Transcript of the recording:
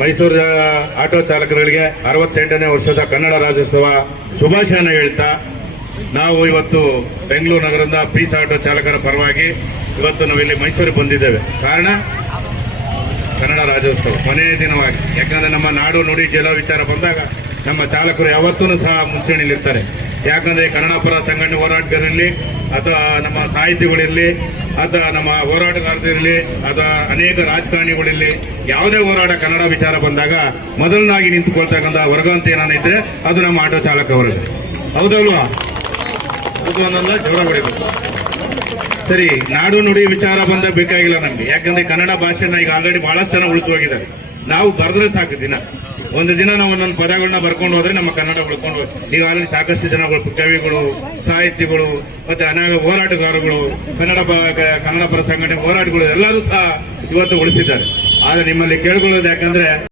Mysuru auto ಚಾಲಕರಿಗೆ 68ನೇ ವರ್ಷದ ಕನ್ನಡ ರಾಜ್ಯೋತ್ಸವ ಶುಭಾಶಯನ ಹೇಳ್ತಾ ನಾವು ಇವತ್ತು ಬೆಂಗಳೂರು ನಗರದ ಪೀಸ್ ಆಟೋ ಚಾಲಕರ ಪರವಾಗಿ ಇವತ್ತು ನಾವಿಲ್ಲಿ ಮೈಸೂರಿಗೆ ಬಂದಿದ್ದೇವೆ. ಕಾರಣ ಕನ್ನಡ ರಾಜ್ಯೋತ್ಸವ ಕೊನೆಯ ದಿನವಾಗಿ. ಯಾಕಂದ್ರೆ ನಮ್ಮ ನಾಡು ನುಡಿ ಜಲ ವಿಚಾರ ಬಂದಾಗ ನಮ್ಮ ಚಾಲಕರು ಯಾವತ್ತೂ ಸಹ ಮುಂಚೂಣಿಯಲ್ಲಿರ್ತಾರೆ. ಯಾಕಂದ್ರೆ ಕನ್ನಡ ಪರ ಸಂಘಟನೆ ಹೋರಾಟಗಾರರಲ್ಲಿ ಅಥವಾ ನಮ್ಮ ಸಾಹಿತಿಗಳಿರಲಿ ಅಥವಾ ನಮ್ಮ ಹೋರಾಟಗಾರರಿರಲಿ ಅಥವಾ ಅನೇಕ ರಾಜಕಾರಣಿಗಳಿರಲಿ ಯಾವುದೇ ಹೋರಾಟ ಕನ್ನಡ ವಿಚಾರ ಬಂದಾಗ ಮೊದಲನಾಗಿ ನಿಂತುಕೊಳ್ತಕ್ಕಂಥ ವರ್ಗ ಅಂತ ಏನಾನಿದ್ರೆ ಅದು ನಮ್ಮ ಆಟೋ ಚಾಲಕವರಿಗೆ. ಹೌದಲ್ವಾ? ಅದು ಒಂದೊಂದ ಜೋರ ಹೊಡಿಬೇಕು. ಸರಿ, ನಾಡು ನುಡಿ ವಿಚಾರ ಬಂದ ಬೇಕಾಗಿಲ್ಲ ನಮ್ಗೆ. ಯಾಕಂದ್ರೆ ಕನ್ನಡ ಭಾಷೆನ ಈಗ ಆಲ್ರೆಡಿ ಬಹಳಷ್ಟು ಜನ ಉಳಿದು ಹೋಗಿದ್ದಾರೆ. ನಾವು ಬರೆದ್ರೆ ಸಾಕು. ಒಂದು ದಿನ ನಾವು ಒಂದೊಂದು ಪದಗಳನ್ನ ಬರ್ಕೊಂಡು ಹೋದ್ರೆ ನಮ್ಮ ಕನ್ನಡ ಉಳ್ಕೊಂಡು ಈಗ ಆಲ್ರೆಡಿ ಸಾಕಷ್ಟು ಜನಗಳು, ಕವಿಗಳು, ಸಾಹಿತಿಗಳು, ಮತ್ತೆ ಅನೇಕ ಹೋರಾಟಗಾರಗಳು, ಕನ್ನಡ ಪರ ಸಂಘಟನೆ ಹೋರಾಟಗಳು ಎಲ್ಲರೂ ಸಹ ಇವತ್ತು ಉಳಿಸಿದ್ದಾರೆ. ಆದ್ರೆ ನಿಮ್ಮಲ್ಲಿ ಕೇಳ್ಕೊಳ್ಳೋದು ಯಾಕಂದ್ರೆ